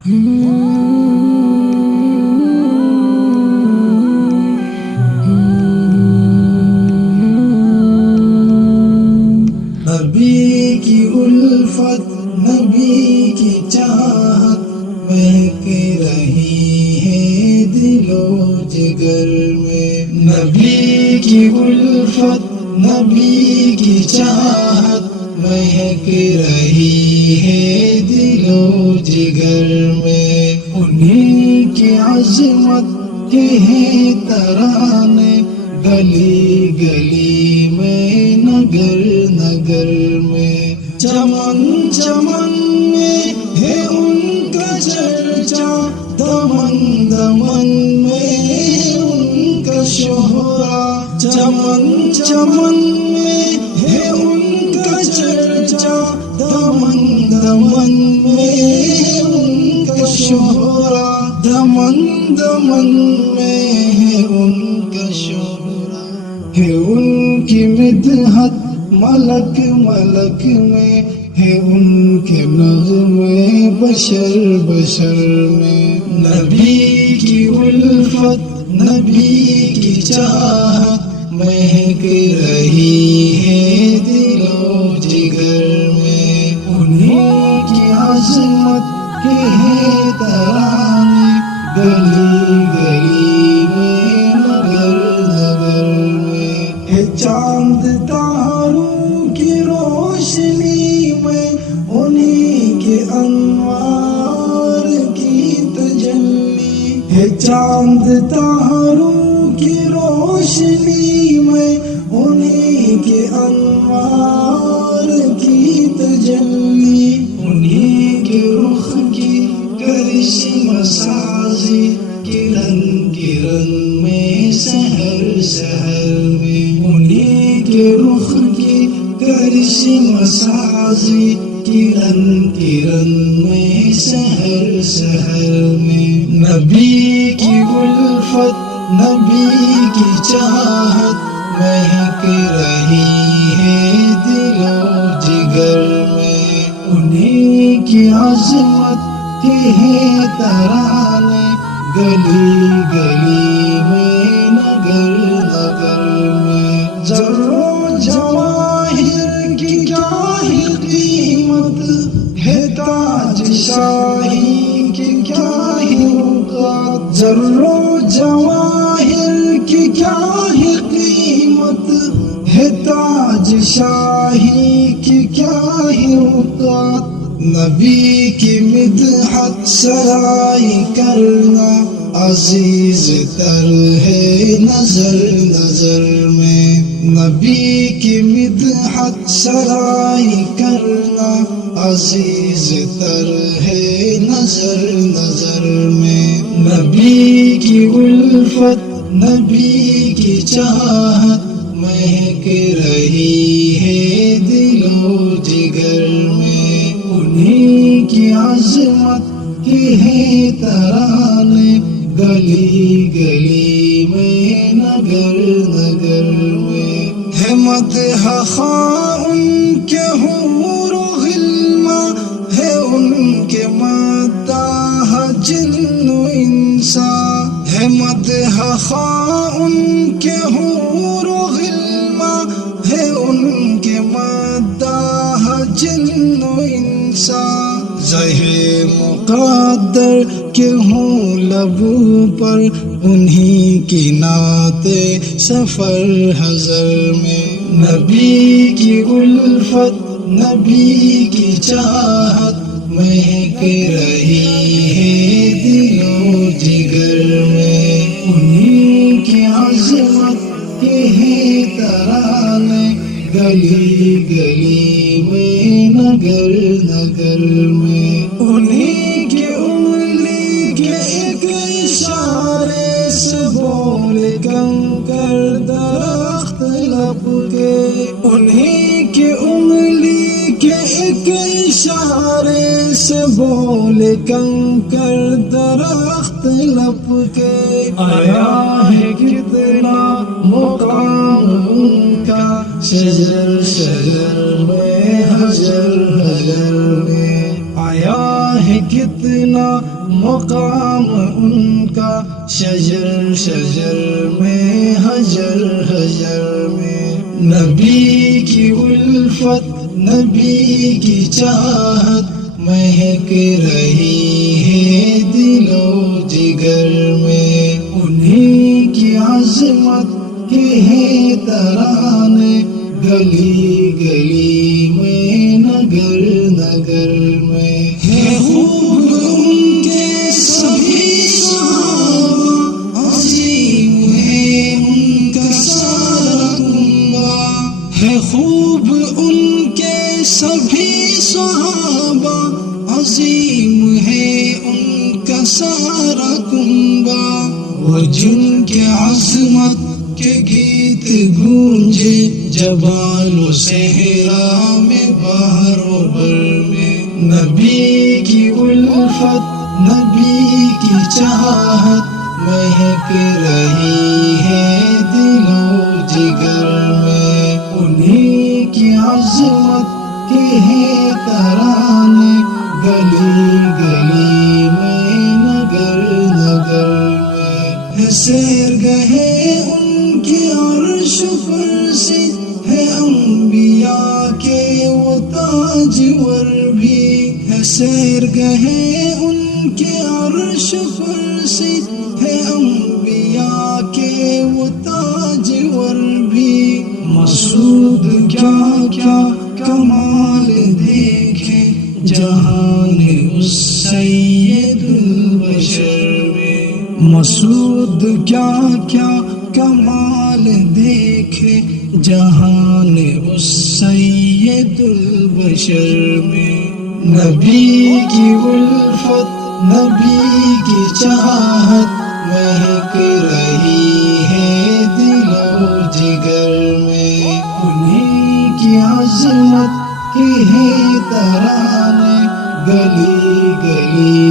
نبی کی الفت، نبی کی چاہت مہک رہی ہے دل و جگر میں. نبی کی الفت، نبی کی چاہت مہک رہی ہے دل و جگر میں. انہیں کی عظمت کے ہیں ترانے گلی گلی میں، نگر نگر میں. چمن چمن میں ہے ان کا چرچا، دمن دمن میں ہے ان کا شہرا. چمن چمن میں ہے ان کا چرچا، دمن دمن میں ہے ان کا شہرا. دمن دمن میں ہے ان کا شہرا. ہے ان کی مدحت ملک ملک میں، ہے ان کے نغمے بشر بشر میں. نبی کی الفت، نبی کی چاہت مہک رہی ہے دل و جگر میں. انہیں کی عظمت کے ہیں ترانے گلی گلی میں، نگر نگر میں. ہے چاند تاروں کی روشنی میں، انہیں کے انوار کی تجلی. ہے چاند تاروں کی روشنی میں، انہیں کے انوار کی تجلی. انہیں کے رخ کی کرشمہ سازی کرن کرن میں، سحر سحر میں. انہیں کے رخ کی کرشمہ سازی کرن کرن میں، سحر سحر میں. نبی کی الفت، نبی کی چاہت مہک رہی ہے دل و جگر میں. انہیں کی عظمت کے ہیں ترانے گلی گلی میں، نگر نگر میں. ذرو جواہر کی کیا ہی قیمت ہے، تاج شاہی کی کیا ہی اوقات. ذرو جواہر کی کیا ہی قیمت ہے، تاج شاہی کی کیا ہی اوقات. نبی کی مدحت سرائی کرنا عزیز تر ہے نظر نظر میں. نبی کی مدحت سرائی کرنا عزیز تر ہے نظر نظر میں. نبی کی الفت، نبی کی چاہت مہک رہی ہے دل و جگر میں. انہیں کی عظمت کے ہیں ترانے گلی گلی میں، نگر نگر میں. ہے مدح خواہ ان کے حور و غلما، ہے ان کے مداح جن و انسا. ہے مدح خواہ ان کے حور و غلما، ہے ان کے مداح جن و انسا. زہر مقدر کے ہوں لبوں پر، انہیں کی نعت سفر حضر میں. نبی کی الفت، نبی کی چاہت مہک رہی ہے دل و جگر میں. انہیں کی عظمت کے ہیں ترانے گلی گلی میں، نگر نگر میں. انہیں کے انگلی کے ایک اشارے سے بولے کنکر درخت لب کے. انہیں کے انگلی کے ایک اشارے سے بولے کنکر درخت لب کے. آیا ہے کتنا مقام ان کا شجر شجر میں، حجر حجر میں. پایا ہے کتنا مقام ان کا، شجر شجر میں، حجر حجر میں۔ نبی کی الفت، نبی کی چاہت مہک رہی ہے دل و جگر میں، انہی کی عظمت کے ہیں ترانے، گلی گلی میں، نگر نگر میں۔ ہے خوب ان کے سبھی صحابہ، عظیم ہے ان کا سارا کنبہ، ہے خوب ان کے سبھی صحابہ، عظیم ہے ان کا سارا کنبہ۔ وہ جن کے عظمت کے گیت گونجے جبال و صحرا میں، بحر و بر میں۔ نبی کی الفت، نبی کی چاہت مہک رہی ہے دل و جگر میں، انہی کی عظمت کے ہیں ترانے، گلی گلی میں، نگر نگر میں۔ ہے سیرگاہ ان کی عرش پر سے، ہے انبیاء کے وہ تاجور بھی، ہے سیرگاہ ان کے عرش پر سے، ہے انبیاء کے وہ تاجور بھی۔ مسعود کیا کیا کمال دیکھے جہان اس سید البشر میں، مسعود کیا کیا کمال دیکھے جہان اس سید البشر میں۔ نبی کی الفت، نبی کی چاہت مہک رہی ہے دل و جگر میں، انہی کی عظمت کے ہیں ترانے، گلی گلی